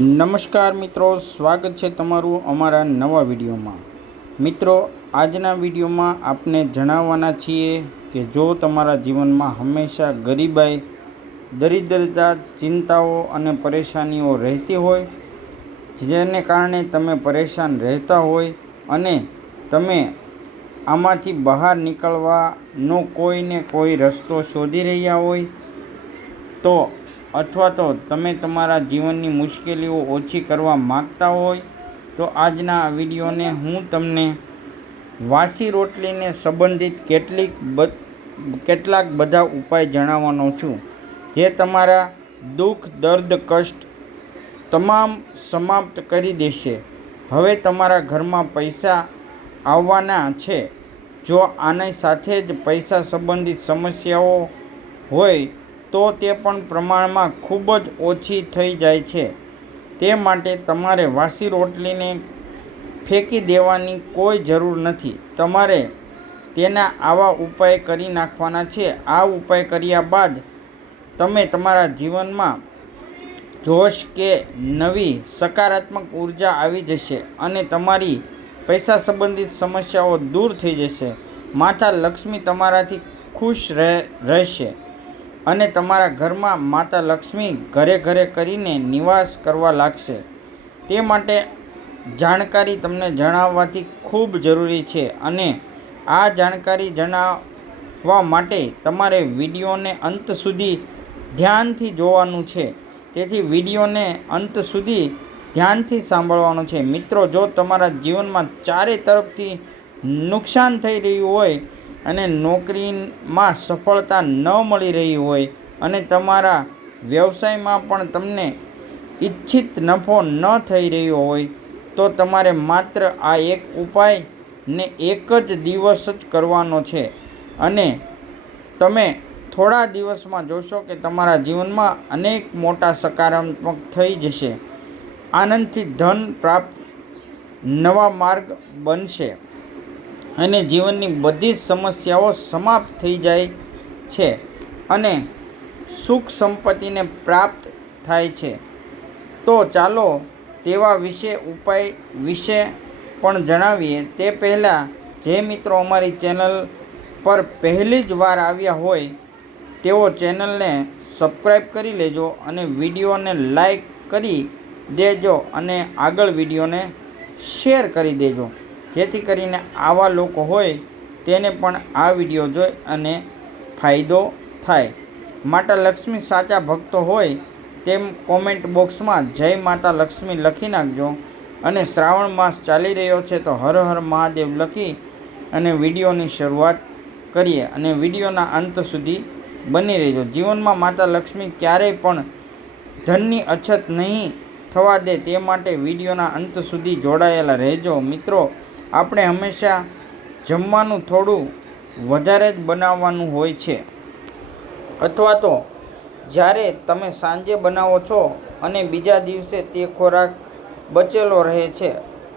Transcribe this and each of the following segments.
નમસ્કાર મિત્રો, સ્વાગત છે તમારું અમારા નવા વિડીયોમાં। મિત્રો, આજના વિડીયોમાં આપને જણાવવાના છીએ કે જો તમારા જીવનમાં હંમેશા ગરીબાઈ, દરિદ્રતા, ચિંતાઓ અને પરેશાનીઓ રહેતી હોય, જેને કારણે તમે પરેશાન રહેતા હોય અને તમે આમાંથી બહાર નીકળવાનો કોઈને કોઈ રસ્તો શોધી રહ્યા હોય તો અથવા તો તમે તમારા જીવનની મુશ્કેલીઓ ઓછી કરવા માગતા હોય તો આજના આ વિડીયોને હું તમને વાસી રોટલીને સંબંધિત કેટલાક બધા ઉપાય જણાવવાનો છું, જે તમારા દુઃખ, દર્દ, કષ્ટ તમામ સમાપ્ત કરી દેશે। હવે તમારા ઘરમાં પૈસા આવવાના છે। જો આની સાથે જ પૈસા સંબંધિત સમસ્યાઓ હોય તો તે પણ પ્રમાણમાં ખૂબ જ ઓછી થઈ જાય છે। તે માટે તમારે વાસી રોટલીને ફેંકી દેવાની કોઈ જરૂર નથી। તમારે તેના આવા ઉપાય કરી નાખવાના છે। આ ઉપાય કર્યા બાદ તમે તમારા જીવનમાં જોશ કે નવી સકારાત્મક ઉર્જા આવી જશે અને તમારી પૈસા સંબંધિત સમસ્યાઓ દૂર થઈ જશે। માતા લક્ષ્મી તમારાથી ખુશ રહેશે અને તમારા ઘરમાં માતા લક્ષ્મી ઘરે ઘરે કરીને નિવાસ કરવા લાગશે। તે માટે જાણકારી તમને જણાવવાથી ખૂબ જરૂરી છે અને આ જાણકારી જણાવવા માટે તમારે વિડીયોને અંત સુધી ધ્યાનથી જોવાનું છે। તેથી વિડીયોને અંત સુધી ધ્યાનથી સાંભળવાનો છે। મિત્રો, જો તમારા જીવનમાં ચારે તરફથી નુકસાન થઈ રહ્યું હોય અને નોકરીમાં સફળતા ન મળી રહી હોય અને તમારા વ્યવસાયમાં પણ તમને ઈચ્છિત નફો ન થઈ રહ્યો હોય તો તમારે માત્ર આ એક ઉપાયને એક જ દિવસ જ કરવાનો છે અને તમે થોડા દિવસમાં જોશો કે તમારા જીવનમાં અનેક મોટા સકારાત્મક થઈ જશે। આનંદથી ધન પ્રાપ્ત, નવા માર્ગ બનશે અને જીવનની બધી જ સમસ્યાઓ સમાપ્ત થઈ જાય છે અને સુખ સંપત્તિને પ્રાપ્ત થાય છે। તો ચાલો તેવા ઉપાય વિશે પણ જણાવીએ। તે પહેલાં જે મિત્રો અમારી ચેનલ પર પહેલી જ વાર આવ્યા હોય તેઓ ચેનલને સબસ્ક્રાઈબ કરી લેજો અને વિડીયોને લાઈક કરી દેજો અને આગળ વિડીયોને શેર કરી દેજો, જેથી કરીને આવા લોકો હોય તેને પણ આ વિડીયો જોઈ અને ફાયદો થાય। માતા લક્ષ્મી સાચા ભક્તો હોય તેમ કોમેન્ટ બોક્સમાં જય માતા લક્ષ્મી લખી નાખજો અને શ્રાવણ માસ ચાલી રહ્યો છે તો હર હર મહાદેવ લખી અને વિડીયોની શરૂઆત કરીએ અને વિડીયોના અંત સુધી બની રહેજો। જીવનમાં માતા લક્ષ્મી ક્યારેય પણ ધનની અછત નહીં થવા દે તે માટે વિડીયોના અંત સુધી જોડાયેલા રહેજો। મિત્રો, આપણે હંમેશા જમવાનું થોડું વધારે જ બનાવવાનું હોય છે અથવા તો જ્યારે તમે સાંજે બનાવો છો અને બીજા દિવસે તે ખોરાક બચેલો રહે છે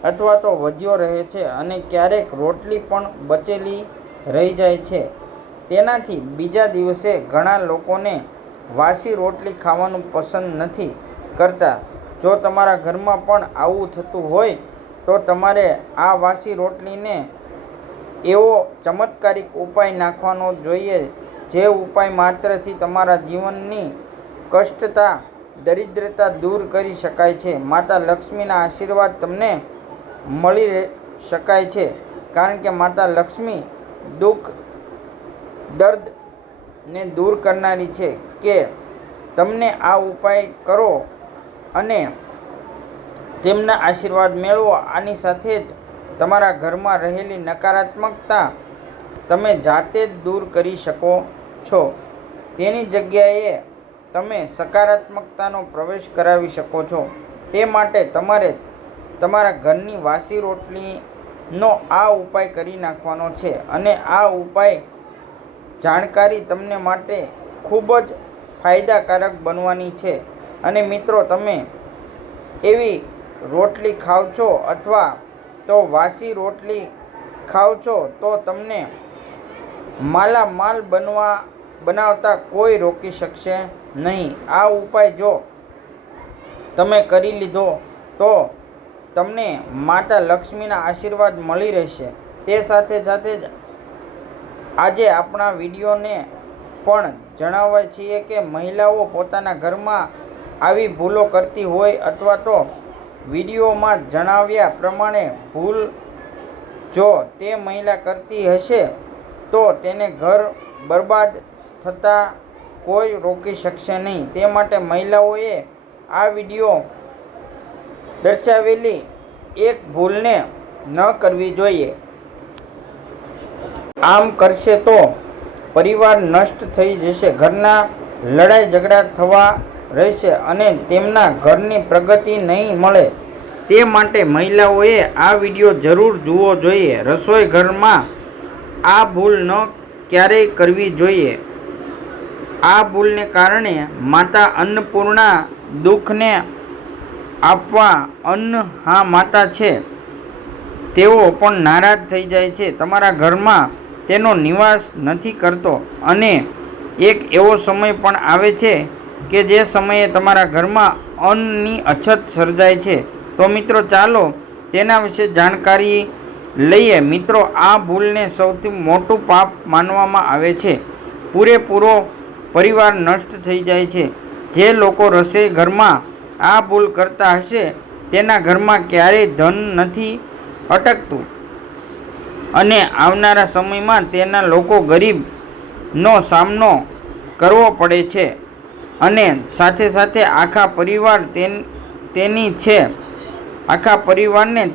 અથવા તો વધ્યો રહે છે અને ક્યારેક રોટલી પણ બચેલી રહી જાય છે, તેનાથી બીજા દિવસે ઘણા લોકોને વાસી રોટલી ખાવાનું પસંદ નથી કરતા। જો તમારા ઘરમાં પણ આવું થતું હોય તો તમારે આ વાસી રોટલીને એવો ચમત્કારિક ઉપાય નાખવાનો જોઈએ જે ઉપાય માત્રથી તમારા જીવનની કષ્ટતા, દરિદ્રતા દૂર કરી શકાય છે। માતા લક્ષ્મીના આશીર્વાદ તમને મળી શકાય છે કારણ કે માતા લક્ષ્મી દુઃખ, દર્દને દૂર કરનારી છે કે તમને આ ઉપાય કરો અને તેમના આશીર્વાદ મેળવો। આની સાથે જ તમારા ઘરમાં રહેલી નકારાત્મકતા તમે જાતે જ દૂર કરી શકો છો। તેની જગ્યાએ તમે સકારાત્મકતાનો પ્રવેશ કરાવી શકો છો। તે માટે તમારે તમારા ઘરની વાસી રોટલીનો આ ઉપાય કરી નાખવાનો છે અને આ ઉપાય જાણકારી તમને માટે ખૂબ જ ફાયદાકારક બનવાની છે। અને મિત્રો, તમે એવી રોટલી ખાવ છો અથવા તો વાસી રોટલી ખાવ છો તો તમને માલામાલ બનાવતા કોઈ રોકી શકશે નહીં। આ ઉપાય જો તમે કરી લીધો તો તમને માતા લક્ષ્મીના આશીર્વાદ મળી રહેશે। તે સાથે સાથે જ આજે આપણા વિડીયોને પણ જણાવવા છીએ કે મહિલાઓ પોતાના ઘરમાં આવી ભૂલો કરતી હોય અથવા તો વિડીયોમાં જણાવ્યા પ્રમાણે ભૂલ જો તે મહિલા કરતી હશે તો તેને ઘર બરબાદ થતાં કોઈ રોકી શકશે નહીં। તે માટે મહિલાઓએ આ વિડીયો દર્શાવેલી એક ભૂલને ન કરવી જોઈએ। આમ કરશે તો પરિવાર નષ્ટ થઈ જશે, ઘરના લડાઈ ઝઘડા થવા રહેશે અને તેમના ઘરની પ્રગતિ નહીં મળે। તે માટે મહિલાઓએ આ વિડીયો જરૂર જોવો જોઈએ। રસોઈ ઘરમાં આ ભૂલ ન ક્યારેય કરવી જોઈએ। આ ભૂલને કારણે માતા અન્નપૂર્ણા દુઃખને આપવા અન્ન હા માતા છે તેઓ પણ નારાજ થઈ જાય છે, તમારા ઘરમાં તેનો નિવાસ નથી કરતો અને એક એવો સમય પણ આવે છે કે જે સમયે તમારા ઘરમાં અન્નની અછત સર્જાય છે। તો મિત્રો ચાલો તેના વિશે જાણકારી લઈએ। મિત્રો, આ ભૂલને સૌથી મોટું પાપ માનવામાં આવે છે। પૂરેપૂરો પરિવાર નષ્ટ થઈ જાય છે। જે લોકો રસોઈ ઘરમાં આ ભૂલ કરતા હશે તેના ઘરમાં ક્યારેય ધન નથી અટકતું અને આવનારા સમયમાં તેના લોકો ગરીબનો સામનો કરવો પડે છે અને સાથે સાથે આખા પરિવારને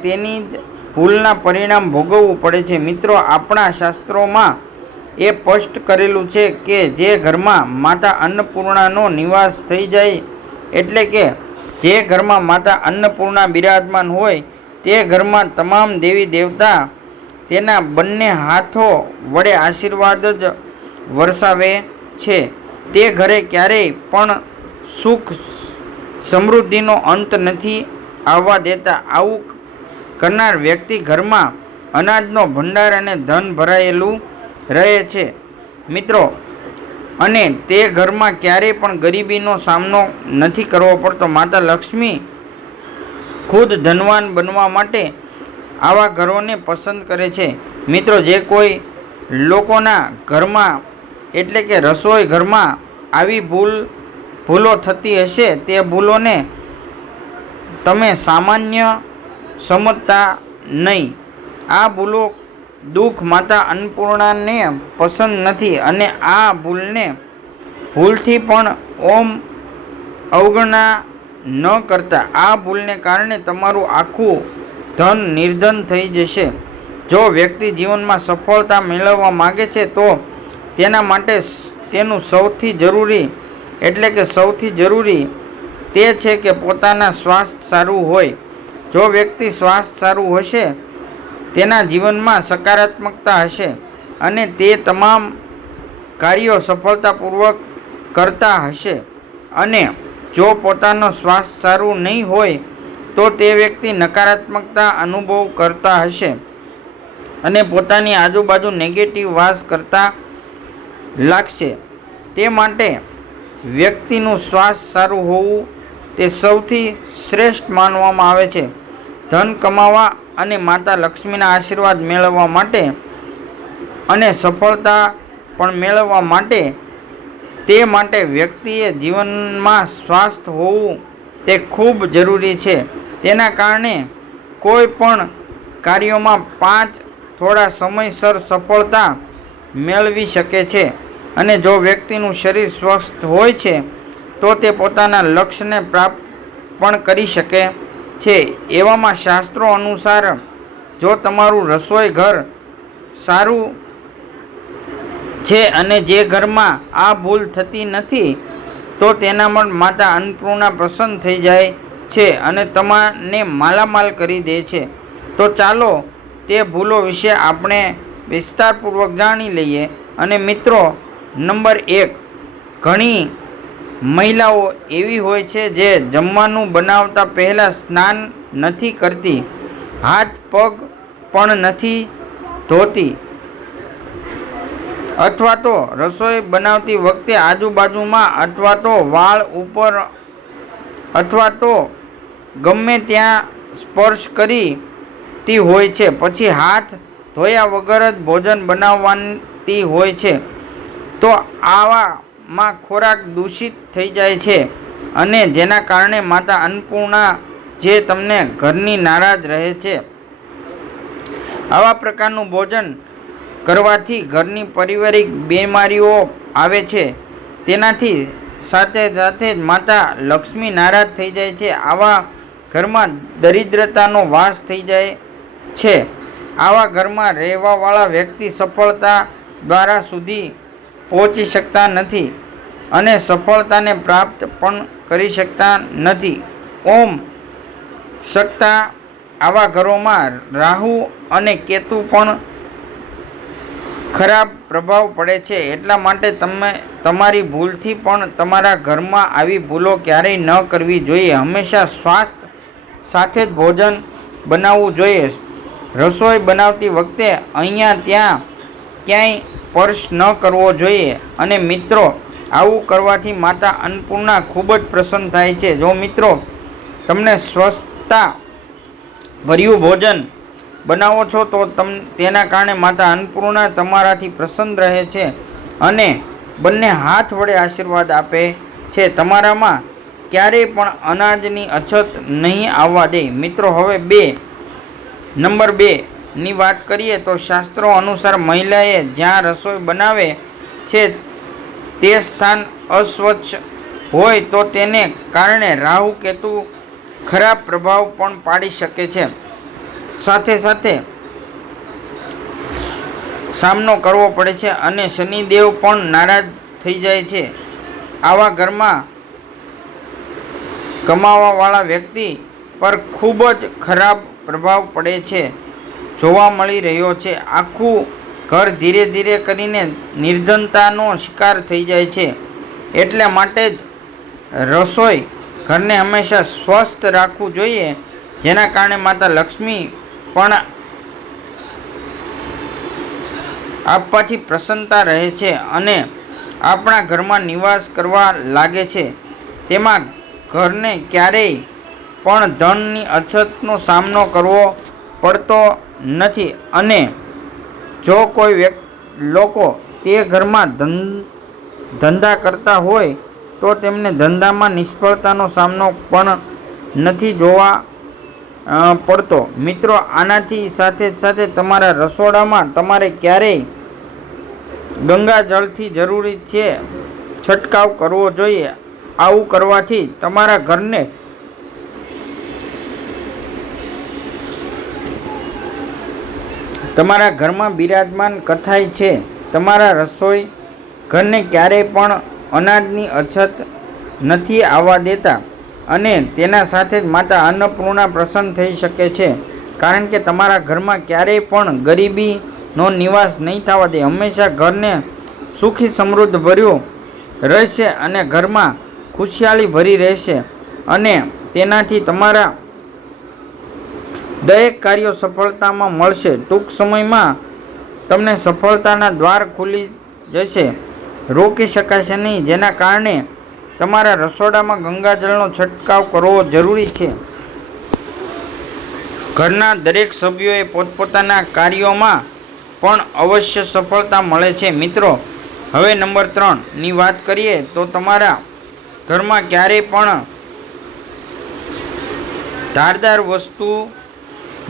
તેની જ ભૂલના પરિણામ ભોગવવું પડે છે। મિત્રો, આપણા શાસ્ત્રોમાં એ સ્પષ્ટ કરેલું છે કે જે ઘરમાં માતા અન્નપૂર્ણાનો નિવાસ થઈ જાય એટલે કે જે ઘરમાં માતા અન્નપૂર્ણા બિરાજમાન હોય તે ઘરમાં તમામ દેવી દેવતા તેના બંને હાથો વડે આશીર્વાદ જ વરસાવે છે। તે ઘરે ક્યારેય પણ સુખ સમૃદ્ધિનો અંત નથી આવવા દેતા। આવું કરનાર વ્યક્તિ ઘરમાં અનાજનો ભંડાર અને ધન ભરાયેલું રહે છે મિત્રો, અને તે ઘરમાં ક્યારેય પણ ગરીબીનો સામનો નથી કરવો પડતો। માતા લક્ષ્મી ખુદ ધનવાન બનવા માટે આવા ઘરોને પસંદ કરે છે। મિત્રો, જે કોઈ લોકોના ઘરમાં એટલે કે રસોઈ ઘરમાં આવી ભૂલો થતી હશે તે ભૂલોને તમે સામાન્ય સમજતા નહીં। આ ભૂલો દુઃખ માતા અન્નપૂર્ણાને પસંદ નથી અને આ ભૂલથી પણ અવગણના ન કરતા। આ ભૂલને કારણે તમારું આખું ધન નિર્ધન થઈ જશે। જો વ્યક્તિ જીવનમાં સફળતા મેળવવા માંગે છે તો તેના માટે તેનું સૌથી જરૂરી તે છે કે પોતાના સ્વાસ્થ્ય સારું હોય। જો વ્યક્તિ સ્વાસ્થ્ય સારું હશે, તેના જીવનમાં સકારાત્મકતા હશે અને તે તમામ કાર્યો સફળતાપૂર્વક કરતા હશે અને જો પોતાનું સ્વાસ્થ્ય સારું નહીં હોય તો તે વ્યક્તિ નકારાત્મકતા અનુભવ કરતા હશે અને પોતાની આજુબાજુ નેગેટિવ વાસ કરતા લાગશે। તે માટે વ્યક્તિનું સ્વાસ્થ્ય સારું હોવું તે સૌથી શ્રેષ્ઠ માનવામાં આવે છે। ધન કમાવા અને માતા લક્ષ્મીના આશીર્વાદ મેળવવા માટે અને સફળતા પણ મેળવવા માટે તે માટે વ્યક્તિએ જીવનમાં સ્વાસ્થ્ય હોવું તે ખૂબ જરૂરી છે। તેના કારણે કોઈ પણ કાર્યોમાં થોડા સમયસર સફળતા મેળવી શકે છે અને જો વ્યક્તિનું શરીર સ્વસ્થ હોય છે તો તે પોતાના લક્ષ્યને પ્રાપ્ત પણ કરી શકે છે। એવામાં શાસ્ત્રો અનુસાર જો તમારું રસોઈ ઘર સારું છે અને જે ઘરમાં આ ભૂલ થતી નથી તો તેનામાં માતા અન્નપૂર્ણા પ્રસન્ન થઈ જાય છે અને તમને માલામાલ કરી દે છે। તો ચાલો તે ભૂલો વિશે આપણે વિસ્તારપૂર્વક જાણી લઈએ। અને મિત્રો, નંબર 1, ઘણી મહિલાઓ એવી હોય છે જે જમવાનું બનાવતા પહેલાં સ્નાન નથી કરતી, હાથ પગ પણ નથી ધોતી અથવા તો રસોઈ બનાવતી વખતે આજુબાજુમાં અથવા તો વાળ ઉપર અથવા તો ગમે ત્યાં સ્પર્શ કરતી હોય છે, પછી હાથ ધોયા વગર જ ભોજન બનાવતી હોય છે, તો આવામાં ખોરાક દૂષિત થઈ જાય છે અને જેના કારણે માતા અન્નપૂર્ણા જે તમને ઘરની નારાજ રહે છે. આવા પ્રકારનું ભોજન કરવાથી ઘરની પારિવારિક બીમારીઓ આવે છે. તેનાથી સાથે સાથે જ માતા લક્ષ્મી નારાજ થઈ જાય છે. આવા ઘરમાં દરિદ્રતાનો વાસ થઈ જાય છે. આવા ઘરમાં રહેવાવાળા વ્યક્તિ સફળતા દ્વારા સુધી પહોંચી શકતા નથી અને સફળતાને પ્રાપ્ત પણ કરી શકતા નથી. ઓમ શકતા આવા ઘરોમાં રાહુ અને કેતુ પણ ખરાબ પ્રભાવ પડે છે. એટલા માટે તમે તમારી ભૂલથી પણ તમારા ઘરમાં આવી ભૂલો ક્યારેય ન કરવી જોઈએ. હંમેશા સ્વાસ્થ્ય સાથે જ ભોજન બનાવવું જોઈએ. રસોઈ બનાવતી વખતે અહીંયા ત્યાં ક્યાંય સ્પર્શ ન કરવો જોઈએ. અને મિત્રો, આવું કરવાથી માતા અન્નપૂર્ણા ખૂબ જ પ્રસન્ન થાય છે. જો મિત્રો તમને સ્વચ્છતા ભર્યું ભોજન બનાવો છો તો તેના કારણે માતા અન્નપૂર્ણા તમારાથી પ્રસન્ન રહે છે અને બંને હાથ વડે આશીર્વાદ આપે છે. તમારામાં ક્યારેય પણ અનાજની અછત નહીં આવવા દે. મિત્રો, હવે નંબર 2 ની વાત કરીએ તો શાસ્ત્રો અનુસાર મહિલાએ જ્યાં રસોઈ બનાવે છે તે સ્થાન અસ્વચ્છ હોય તો તેને કારણે રાહુ કેતુ ખરાબ પ્રભાવ પણ પાડી શકે છે. સાથે સાથે સામનો કરવો પડે છે અને શનિદેવ પણ નારાજ થઈ જાય છે. આવા ઘરમાં કમાવાવાળા વ્યક્તિ પર ખૂબ જ ખરાબ પ્રભાવ પડે છે જોવા મળી રહ્યો છે. આખું ઘર ધીરે ધીરે કરીને નિર્ધનતાનો શિકાર થઈ જાય છે. એટલા માટે જ રસોઈ ઘરને હંમેશા સ્વસ્થ રાખવું જોઈએ, જેના કારણે માતા લક્ષ્મી પણ આપવાથી પ્રસન્નતા રહે છે અને આપણા ઘરમાં નિવાસ કરવા લાગે છે. તેમાં ઘરને ક્યારેય પણ ધનની અછતનો સામનો કરવો પડતો નથી. અને જો કોઈ લોકો તે ઘરમાં ધંધા કરતા હોય તો તેમને ધંધામાં નિષ્ફળતાનો સામનો પણ નથી જોવા પડતો. મિત્રો, આનાથી સાથે સાથે તમારા રસોડામાં તમારે ક્યારેય ગંગાજળથી જરૂરી છે છંટકાવ કરવો જોઈએ. આવું કરવાથી તમારા ઘરને તમારા ઘરમાં બિરાજમાન કથાય છે. તમારા રસોઈ ઘરને ક્યારેય પણ અનાજની અછત નથી આવવા દેતા અને તેના સાથે જ માતા અન્નપૂર્ણા પ્રસન્ન થઈ શકે છે. કારણ કે તમારા ઘરમાં ક્યારેય પણ ગરીબીનો નિવાસ નહીં થવા દે. હંમેશા ઘરને સુખી સમૃદ્ધ ભર્યું રહેશે અને ઘરમાં ખુશિયાળી ભરી રહેશે અને તેનાથી તમારા દરેક કાર્યો સફળતામાં મળશે. ટૂંક સમયમાં તમને સફળતાના દ્વાર ખુલી જશે, રોકી શકાશે નહીં. જેના કારણે તમારા રસોડામાં ગંગાજળનો છંટકાવ કરવો જરૂરી છે. ઘરના દરેક સભ્યોએ પોતપોતાના કાર્યોમાં પણ અવશ્ય સફળતા મળે છે. મિત્રો, હવે નંબર 3 ની વાત કરીએ તો તમારા ઘરમાં ક્યારેય પણ ધારદાર વસ્તુ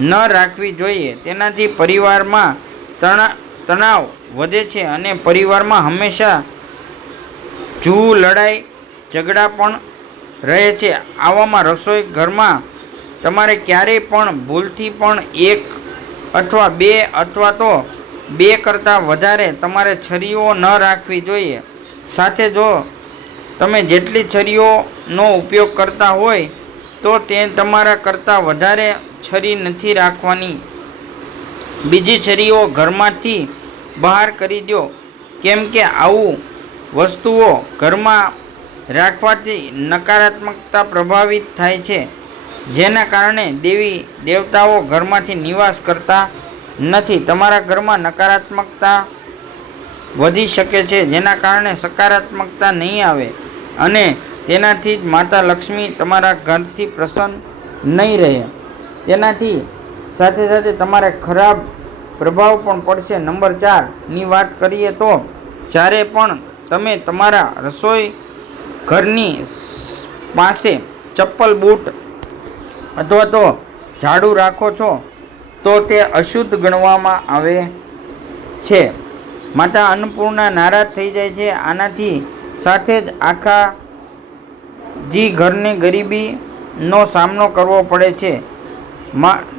ન રાખવી જોઈએ. તેનાથી પરિવારમાં તણાવ વધે છે અને પરિવારમાં હંમેશા જૂ લડાઈ ઝઘડા પણ રહે છે. આવામાં રસોઈ ઘરમાં તમારે ક્યારેય પણ ભૂલથી પણ 1 અથવા 2 અથવા તો 2 કરતાં વધારે તમારે છરીઓ ન રાખવી જોઈએ. સાથે જો તમે જેટલી છરીઓનો ઉપયોગ કરતા હોય તો તે તમારા કરતાં વધારે છરી નથી રાખવાની. બીજી છરીઓ ઘરમાંથી બહાર કરી દો, કેમ કે આવું વસ્તુઓ ઘરમાં રાખવાથી નકારાત્મકતા પ્રભાવિત થાય છે, જેના કારણે દેવી દેવતાઓ ઘરમાંથી નિવાસ કરતા નથી. તમારા ઘરમાં નકારાત્મકતા વધી શકે છે, જેના કારણે સકારાત્મકતા નહીં આવે અને તેનાથી જ માતા લક્ષ્મી તમારા ઘરથી પ્રસન્ન નહીં રહે. તેનાથી સાથે સાથે તમારે ખરાબ પ્રભાવ પણ પડશે. નંબર 4ની વાત કરીએ તો જ્યારે પણ તમે તમારા રસોઈ ઘરની પાસે ચપ્પલ, બૂટ અથવા તો ઝાડુ રાખો છો તો તે અશુદ્ધ ગણવામાં આવે છે. માતા અન્નપૂર્ણા નારાજ થઈ જાય છે. આનાથી સાથે જ આખા ઘરને ગરીબીનો સામનો કરવો પડે છે.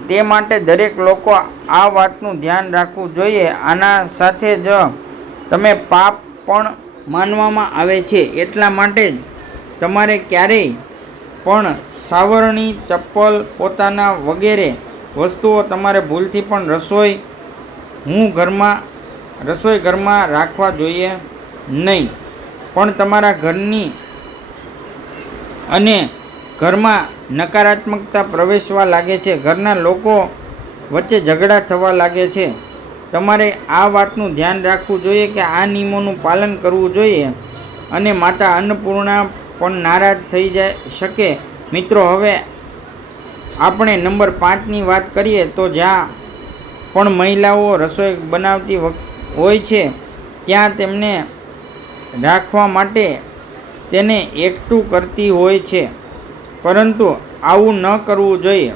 તે માટે દરેક લોકો આ વાતનું ધ્યાન રાખવું જોઈએ. આના સાથે જ તમે પાપ પણ માનવામાં આવે છે. એટલા માટે જ તમારે ક્યારેય પણ સાવરણી, ચપ્પલ, પોતાના વગેરે વસ્તુઓ તમારે ભૂલથી પણ રસોઈ ઘરમાં રાખવા જોઈએ નહીં. પણ તમારા ઘરની અને ઘરમાં નકારાત્મકતા પ્રવેશવા લાગે છે, ઘરના લોકો વચ્ચે ઝઘડા થવા લાગે છે. તમારે આ વાતનું ધ્યાન રાખવું જોઈએ કે આ નિયમોનું પાલન કરવું જોઈએ અને માતા અન્નપૂર્ણા પણ નારાજ થઈ શકે. મિત્રો, હવે આપણે નંબર 5ની વાત કરીએ તો જ્યાં પણ મહિલાઓ રસોઈ બનાવતી હોય છે ત્યાં તેમને રાખવા માટે તેને એકઠું કરતી હોય છે, પરંતુ આવું ન કરવું જોઈએ.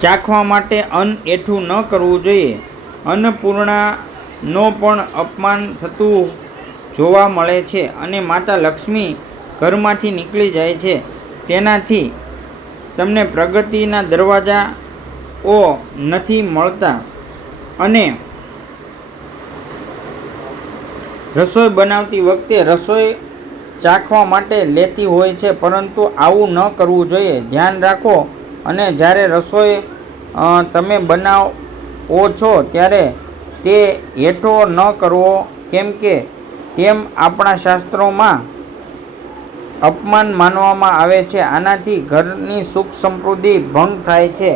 ચાખવા માટે અન્ન એકઠું ન કરવું જોઈએ. અન્નપૂર્ણાનો પણ અપમાન થતું જોવા મળે છે અને માતા લક્ષ્મી ઘરમાંથી નીકળી જાય છે. તેનાથી તમને પ્રગતિના દરવાજાઓ નથી મળતા અને રસોઈ બનાવતી વખતે રસોઈ ચાખવા માટે લેતી હોય છે, પરંતુ આવું ન કરવું જોઈએ. ધ્યાન રાખો અને જ્યારે રસોઈ તમે બનાવો છો ત્યારે તે હેઠો ન કરવો, કેમ કે તેમ આપણા શાસ્ત્રોમાં અપમાન માનવામાં આવે છે. આનાથી ઘરની સુખ સમૃદ્ધિ ભંગ થાય છે.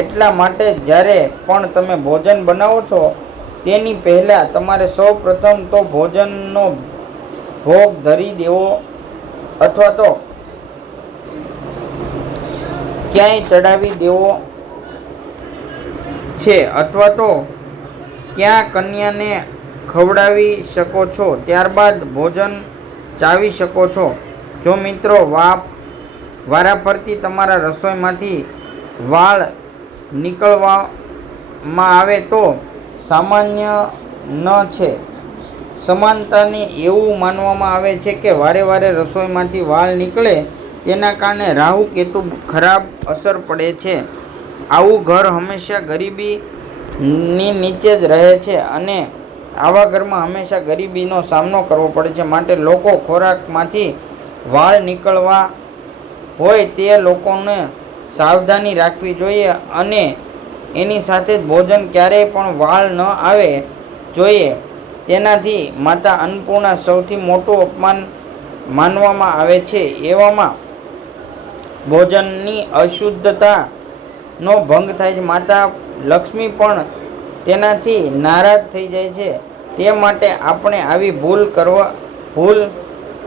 એટલા માટે જ્યારે પણ તમે ભોજન બનાવો છો તેની પહેલાં તમારે સૌ પ્રથમ તો ભોજનનો ભોગ ધરી દેવો અથવા તો ક્યાંય ચડાવી દેવો છે, અથવા તો ક્યાં કન્યાને ખવડાવી શકો છો. ત્યારબાદ ભોજન ચાવી શકો છો. જો મિત્રો વારાફરતી તમારા રસોઈમાંથી વાળ નીકળવામાં આવે તો સામાન્ય ન છે. સમાનતાને એવું માનવામાં આવે છે કે વારે વારે રસોઈમાંથી વાળ નીકળે તેના કારણે રાહુ કેતુ ખરાબ અસર પડે છે. આવું ઘર હંમેશા ગરીબીની નીચે જ રહે છે અને આવા ઘરમાં હંમેશા ગરીબીનો સામનો કરવો પડે છે. માટે લોકો ખોરાકમાંથી વાળ નીકળવા હોય તે લોકોને સાવધાની રાખવી જોઈએ અને એની સાથે જ ભોજન ક્યારેય પણ વાળ ન આવે જોઈએ. તેનાથી માતા અન્નપૂર્ણા સૌથી મોટું અપમાન માનવામાં આવે છે. એવામાં ભોજનની અશુદ્ધતાનો ભંગ થાય છે. માતા લક્ષ્મી પણ તેનાથી નારાજ થઈ જાય છે. તે માટે આપણે આવી ભૂલ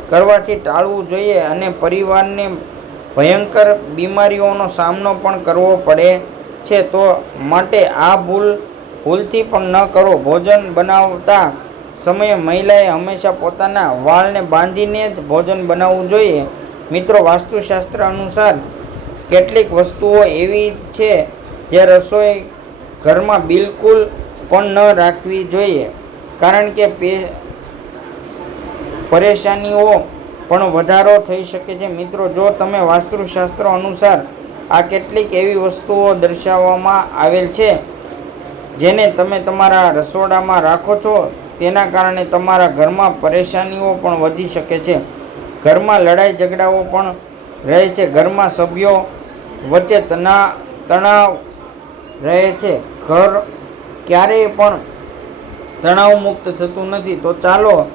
કરવાથી ટાળવું જોઈએ અને પરિવારને ભયંકર બીમારીઓનો સામનો પણ કરવો પડે છે. તો માટે આ ભૂલથી પણ ન કરો. ભોજન બનાવતા સમયે મહિલાએ હંમેશા પોતાના વાળને બાંધીને જ ભોજન બનાવવું જોઈએ. મિત્રો, વાસ્તુશાસ્ત્ર અનુસાર કેટલીક વસ્તુઓ એવી છે જે રસોઈ ઘરમાં બિલકુલ પણ ન રાખવી જોઈએ, કારણ કે પરેશાનીઓ પણ વધારો થઈ શકે છે. મિત્રો, જો તમે વાસ્તુશાસ્ત્ર અનુસાર આ કેટલીક એવી વસ્તુઓ દર્શાવવામાં આવેલ છે જેને તમે તમારા રસોડામાં રાખો છો, તેના કારણે તમારા ઘરમાં પરેશાનીઓ પણ વધી શકે છે. ઘરમાં લડાઈ ઝઘડાઓ પણ રહે છે. ઘરમાં સભ્યો વચ્ચે તણાવ રહે છે. ઘર ક્યારેય પણ તણાવમુક્ત થતું નથી. તો ચાલો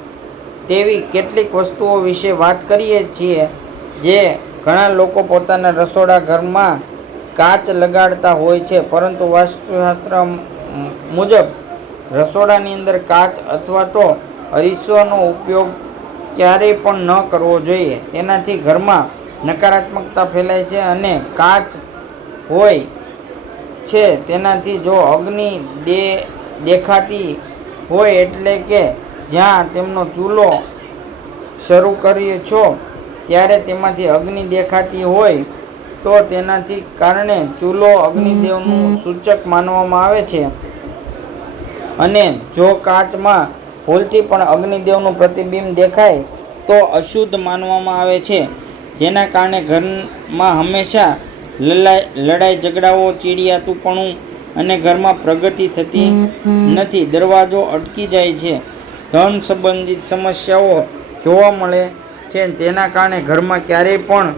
તેવી કેટલીક વસ્તુઓ વિશે વાત કરીએ છીએ જે ઘણા લોકો પોતાના રસોડા ઘરમાં કાચ લગાડતા હોય છે, પરંતુ વાસ્તુશાસ્ત્ર મુજબ રસોડાની અંદર કાચ અથવા તો અરીસાનો ઉપયોગ ક્યારેય પણ ન કરવો જોઈએ. તેનાથી ઘરમાં નકારાત્મકતા ફેલાય છે અને કાચ હોય છે તેનાથી જો અગ્નિ દેખાતી હોય એટલે કે જ્યાં તેમનો ચૂલો શરૂ કર્યો છો ત્યારે તેમાંથી અગ્નિ દેખાતી હોય તો તેનાથી કારણે ચૂલો અગ્નિદેવનું સૂચક માનવામાં આવે છે. અને જો કાચમાં ભૂલથી પણ અગ્નિદેવનું પ્રતિબિંબ દેખાય તો અશુદ્ધ માનવામાં આવે છે, જેના કારણે ઘરમાં હંમેશા લડાઈ ઝઘડાઓ, ચીડિયાતુપણું અને ઘરમાં પ્રગતિ થતી નથી. દરવાજો અટકી જાય છે, ધન સંબંધિત સમસ્યાઓ જોવા મળે છે. તેના કારણે ઘરમાં ક્યારેય પણ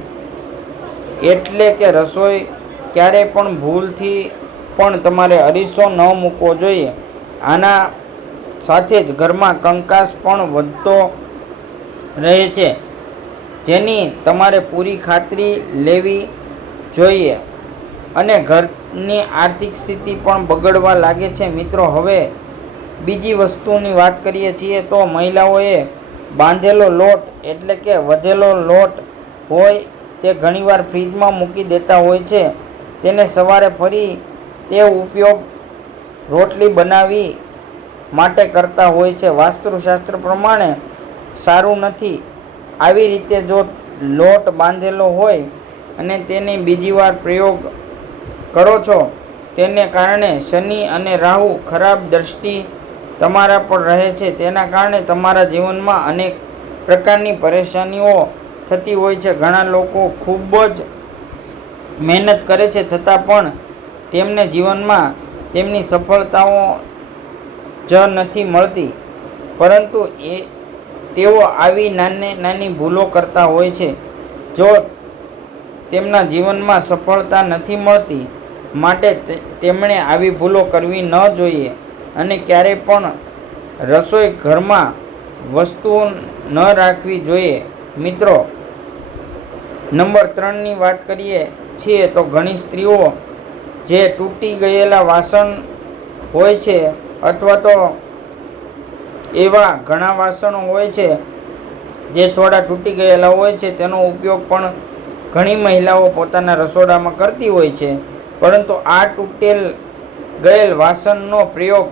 એટલે કે રસોઈ ક્યારેય પણ ભૂલથી પણ તમારે અરીસો ન મૂકવો જોઈએ. આના સાથે જ ઘરમાં કંકાસ પણ વધતો રહે છે, જેની તમારે પૂરી ખાતરી લેવી જોઈએ અને ઘરની આર્થિક સ્થિતિ પણ બગડવા લાગે છે. મિત્રો, હવે બીજી વસ્તુની વાત કરીએ છીએ તો મહિલાઓએ બાંધેલો લોટ એટલે કે વધેલો લોટ હોય તે ઘણીવાર ફ્રીજમાં મૂકી દેતા હોય છે. તેને સવારે ફરી તે ઉપયોગ રોટલી બનાવી માટે કરતા હોય છે. વાસ્તુશાસ્ત્ર પ્રમાણે સારું નથી. આવી રીતે જો લોટ બાંધેલો હોય અને તેની બીજી વાર પ્રયોગ કરો છો તેને કારણે શનિ અને રાહુ ખરાબ દ્રષ્ટિ તમારા પર રહે છે. તેના કારણે તમારા જીવનમાં અનેક પ્રકારની પરેશાનીઓ થતી હોય છે. ઘણા લોકો ખૂબ જ મહેનત કરે છે છતાં પણ તેમને જીવનમાં તેમની સફળતાઓ જ નથી મળતી, પરંતુ તેઓ આવી નાની ભૂલો કરતા હોય છે. જો તેમના જીવનમાં સફળતા નથી મળતી માટે તેમણે આવી ભૂલો કરવી ન જોઈએ અને ક્યારેય પણ રસોઈ ઘરમાં વસ્તુઓ ન રાખવી જોઈએ. મિત્રો, નંબર 3ની વાત કરીએ છીએ તો ઘણી સ્ત્રીઓ જે તૂટી ગયેલા વાસણ હોય છે અથવા તો એવા ઘણા વાસણો હોય છે જે થોડા તૂટી ગયેલા હોય છે તેનો ઉપયોગ પણ ઘણી મહિલાઓ પોતાના રસોડામાં કરતી હોય છે. પરંતુ આ ગયેલ વાસણનો પ્રયોગ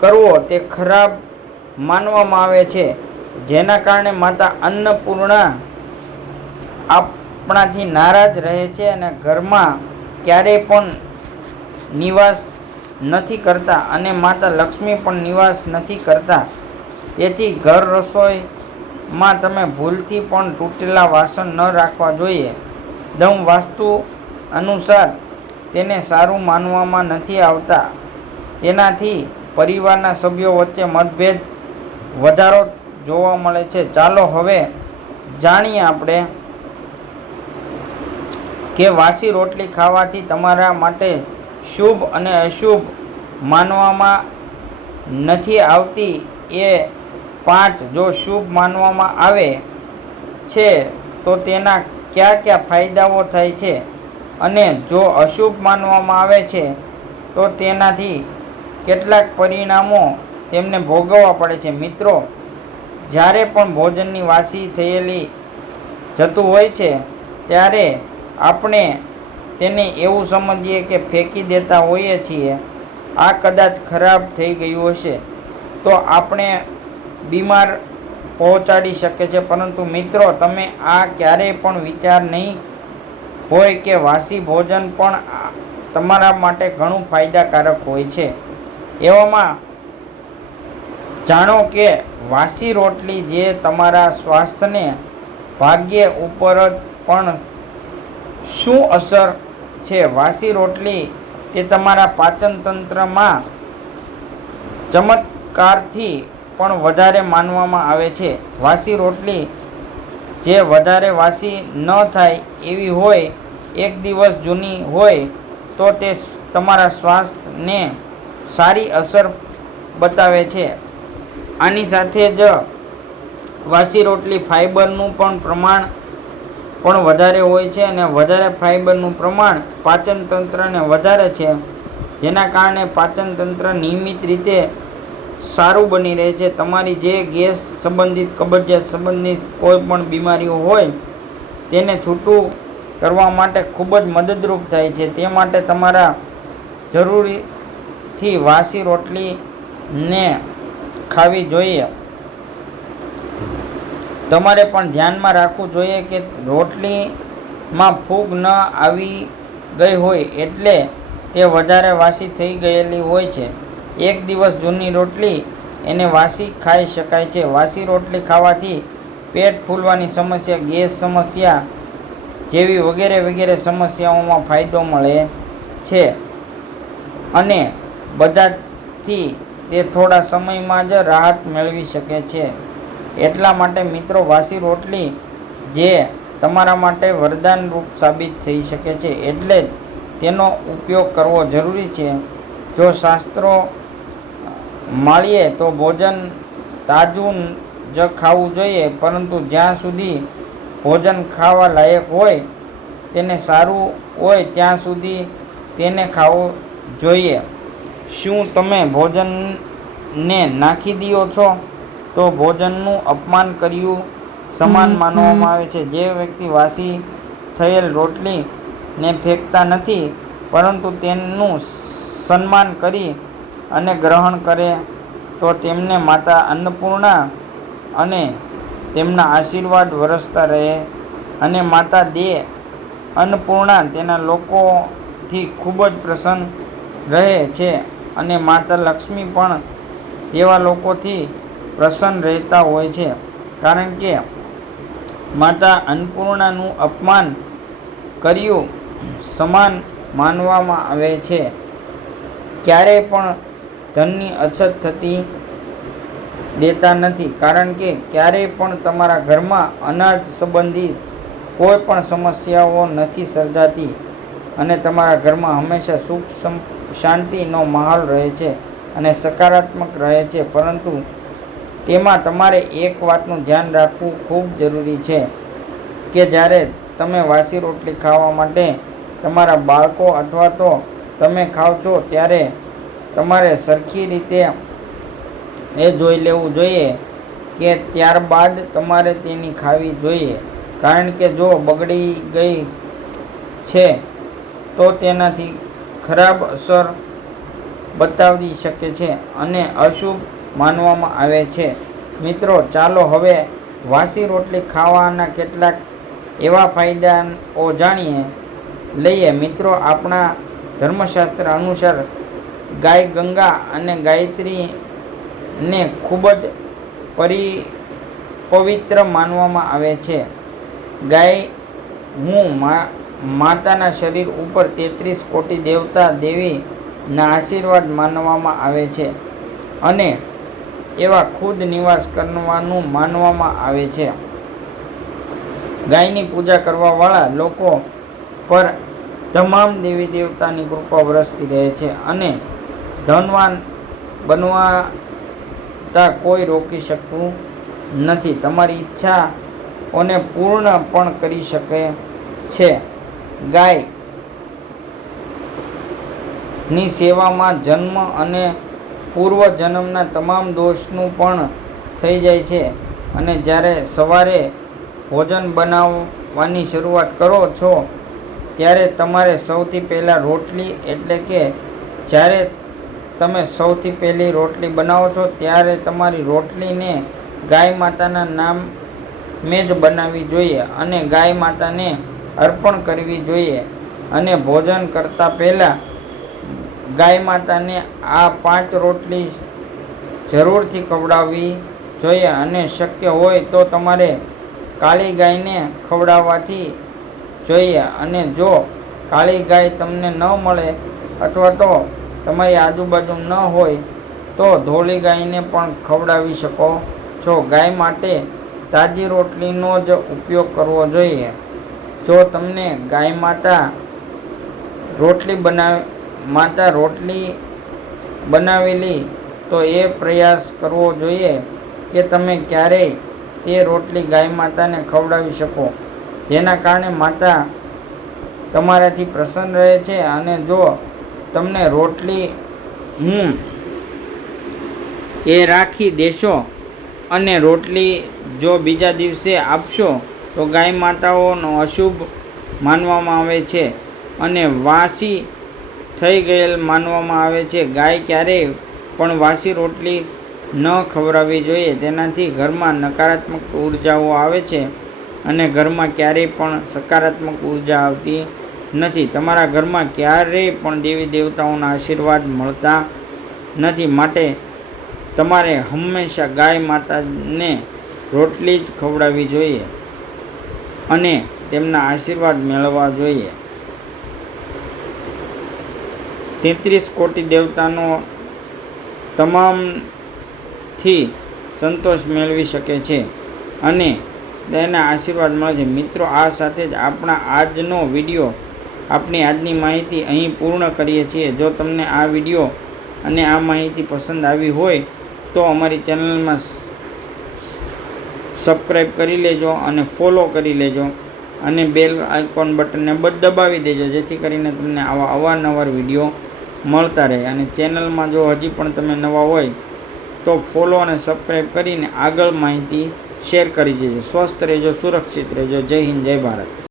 કરવો તે ખરાબ માનવામાં આવે છે, જેના કારણે માતા અન્નપૂર્ણા આપણાથી નારાજ રહે છે અને ઘરમાં ક્યારેય પણ નિવાસ નથી કરતા અને માતા લક્ષ્મી પણ નિવાસ નથી કરતા. તેથી ઘર રસોઈમાં તમે ભૂલથી પણ તૂટેલા વાસણ ન રાખવા જોઈએ. વાસ્તુ અનુસાર તેને સારું માનવામાં નથી આવતા. તેનાથી પરિવારના સભ્યો વચ્ચે મતભેદ વધારો જોવા મળે છે. ચાલો હવે જાણીએ આપણે કે વાસી રોટલી ખાવાથી તમારા માટે શુભ અને અશુભ માનવામાં નથી આવતી એ 5. જો શુભ માનવામાં આવે છે તો તેના કયા ફાયદાઓ થાય છે અને જો અશુભ માનવામાં આવે છે તો તેનાથી કેટલાક પરિણામો તેમને ભોગવવા પડે છે. મિત્રો, જ્યારે પણ ભોજનની વાસી થયેલી જતું હોય છે ત્યારે આપણે તેને એવું સમજીએ કે ફેંકી દેતા હોઈએ છીએ. આ કદાચ ખરાબ થઈ ગયું હશે તો આપણે બીમાર પહોંચાડી શકે છે. પરંતુ મિત્રો, તમે આ ક્યારેય પણ વિચાર નહીં હોય કે વાસી ભોજન પણ તમારા માટે ઘણું ફાયદાકારક હોય છે. એવામાં જાણો કે વાસી રોટલી જે તમારા સ્વાસ્થ્યને ભાગ્ય ઉપર પણ શું અસર છે. વાસી રોટલી તે તમારા પાચન તંત્રમાં ચમત્કારથી પણ વધારે માનવામાં આવે છે. વાસી રોટલી જે વધારે વાસી ન થાય એવી હોય, 1 દિવસ જૂની હોય તો તે તમારા સ્વાસ્થ્યને સારી અસર બતાવે છે. આની સાથે જ વાસી રોટલી ફાઇબરનું પણ પ્રમાણ પણ વધારે હોય છે અને વધારે ફાઇબરનું પ્રમાણ પાચન તંત્રને વધારે છે, જેના કારણે પાચન તંત્ર નિયમિત રીતે સારું બની રહે છે. તમારી જે ગેસ સંબંધિત, કબજિયાત સંબંધિત કોઈ પણ બીમારીઓ હોય તેને છૂટું કરવા માટે ખૂબ જ મદદરૂપ થાય છે. તે માટે તમારા જરૂરીથી વાસી રોટલીને ખાવી જોઈએ. તમારે પણ ધ્યાનમાં રાખવું જોઈએ કે રોટલીમાં ફૂગ ન આવી ગઈ હોય એટલે તે વધારે વાસી થઈ ગયેલી હોય છે. એક દિવસ જૂની રોટલી એને વાસી ખાઈ શકાય છે. વાસી રોટલી ખાવાથી પેટ ફૂલવાની સમસ્યા, ગેસ સમસ્યા જેવી વગેરે વગેરે સમસ્યાઓમાં ફાયદો મળે છે અને બધાથી તે થોડા સમયમાં જ રાહત મેળવી શકે છે. એટલા માટે મિત્રો, વાસી રોટલી જે તમારા માટે વરદાન રૂપ સાબિત થઈ શકે છે, એટલે તેનો ઉપયોગ કરવો જરૂરી છે. જો શાસ્ત્રો માળીએ તો ભોજન તાજું જ ખાવું જોઈએ, પરંતુ જ્યાં સુધી ભોજન ખાવા લાયક હોય, તેને સારું હોય ત્યાં સુધી તેને ખાવું જોઈએ. શું તમે ભોજનને નાખી દો છો તો ભોજનનું અપમાન કર્યું સમાન માનવામાં આવે છે. જે વ્યક્તિ વાસી થયેલ રોટલીને ફેંકતા નથી, પરંતુ તેનું સન્માન કરી અને ગ્રહણ કરે, તો તેમને માતા અન્નપૂર્ણા અને તેમના આશીર્વાદ વરસતા રહે અને માતા દે અન્નપૂર્ણા તેના લોકોથી ખૂબ જ પ્રસન્ન રહે છે અને માતા લક્ષ્મી પણ તેવા લોકોથી પ્રસન્ન રહેતા હોય છે. કારણ કે માતા અન્નપૂર્ણાનું અપમાન કર્યું સમાન માનવામાં આવે છે. ક્યારેય પણ ધનની અછત થતી દેતા નથી, કારણ કે ક્યારેય પણ તમારા ઘરમાં અનાજ સંબંધિત કોઈ પણ સમસ્યાઓ નથી સર્જાતી અને તમારા ઘરમાં હંમેશા સુખ શાંતિનો માહોલ રહે છે અને સકારાત્મક રહે છે. પરંતુ તેમાં તમારે એક વાતનું ધ્યાન રાખવું ખૂબ જરૂરી છે કે જ્યારે તમે વાસી રોટલી ખાવા માટે તમારા બાળકો અથવા તો તમે ખાવ છો, ત્યારે તમારે સરખી રીતે એ જોઈ લેવું જોઈએ કે ત્યારબાદ તમારે તેની ખાવી જોઈએ. કારણ કે જો બગડી ગઈ છે તો તેનાથી ખરાબ અસર બતાવી શકે છે અને અશુભ માનવામાં આવે છે. મિત્રો, ચાલો હવે વાસી રોટલી ખાવાના કેટલાક એવા ફાયદાઓ જાણી લઈએ. મિત્રો, આપણા ધર્મશાસ્ત્ર અનુસાર ગાય ગંગા અને ગાયત્રીને ખૂબ જ પવિત્ર માનવામાં આવે છે. ગાય માતાના શરીર ઉપર 33 કોટી દેવતા દેવીના આશીર્વાદ માનવામાં આવે છે અને એવા ખુદ નિવાસ કરવાનું માનવામાં આવે છે. ગાયની પૂજા કરવાવાળા લોકો પર તમામ દેવી દેવતાની કૃપા વરસતી રહે છે અને ધનવાન બનવાતા કોઈ રોકી શકતું નથી. તમારી ઈચ્છાઓને પૂર્ણ પણ કરી શકે છે. ગાયની સેવામાં જન્મ અને પૂર્વ જન્મના તમામ દોષનું પણ થઈ જાય છે. અને જ્યારે સવારે ભોજન બનાવવાની શરૂઆત કરો છો, ત્યારે તમારે સૌથી પહેલાં રોટલી, એટલે કે જ્યારે તમે સૌથી પહેલી રોટલી બનાવો છો, ત્યારે તમારી રોટલીને ગાય માતાના નામે જ બનાવવી જોઈએ અને ગાય માતાને અર્પણ કરવી જોઈએ. અને ભોજન કરતા પહેલાં ગાય માતાને આ 5 રોટલી જરૂરથી ખવડાવવી જોઈએ અને શક્ય હોય તો તમારે કાળી ગાયને ખવડાવવાથી જોઈએ. અને જો કાળી ગાય તમને ન મળે અથવા તો તમારી આજુબાજુ ન હોય તો ધોળી ગાયને પણ ખવડાવી શકો છો. ગાય માટે તાજી રોટલીનો જ ઉપયોગ કરવો જોઈએ. જો તમને ગાય માતા રોટલી બનાવેલી, તો એ પ્રયાસ કરવો જોઈએ કે તમે ક્યારેય તે રોટલી ગાય માતાને ખવડાવી શકો, જેના કારણે માતા તમારાથી પ્રસન્ન રહે છે. અને જો તમને રોટલી એ રાખી દેશો અને રોટલી જો બીજા દિવસે આપશો તો ગાય માતાઓનો અશુભ માનવામાં આવે છે અને વાસી થઈ ગયેલ માનવામાં આવે છે. ગાય ક્યારેય પણ વાસી રોટલી ન ખવડાવવી જોઈએ. તેનાથી ઘરમાં નકારાત્મક ઉર્જાઓ આવે છે અને ઘરમાં ક્યારેય પણ સકારાત્મક ઉર્જા આવતી નથી. તમારા ઘરમાં ક્યારેય પણ દેવી દેવતાઓના આશીર્વાદ મળતા નથી. માટે તમારે હંમેશા ગાય માતાને રોટલી જ ખવડાવવી જોઈએ અને તેમના આશીર્વાદ મેળવવા જોઈએ. 33 કોટી દેવતાનો તમામથી સંતોષ મેળવી શકે છે અને તેના આશીર્વાદ મળે છે. મિત્રો, આ સાથે જ આપણા આજનો વિડીયો, આપણી આજની માહિતી અહીં પૂર્ણ કરીએ છીએ. જો તમને આ વિડીયો અને આ માહિતી પસંદ આવી હોય તો અમારી ચેનલમાં સબસ્ક્રાઈબ કરી લેજો અને ફોલો કરી લેજો અને બેલ આઇકોન બટનને દબાવી દેજો, જેથી કરીને તમને આવા અવારનવાર વિડીયો મળતા રહે. અને ચેનલમાં જો હજી પણ તમે નવા હોય તો ફોલો અને સબસ્ક્રાઈબ કરીને આગળ માહિતી શેર કરી દેજો. સ્વસ્થ રહેજો, સુરક્ષિત રહેજો. જય હિન્દ, જય ભારત.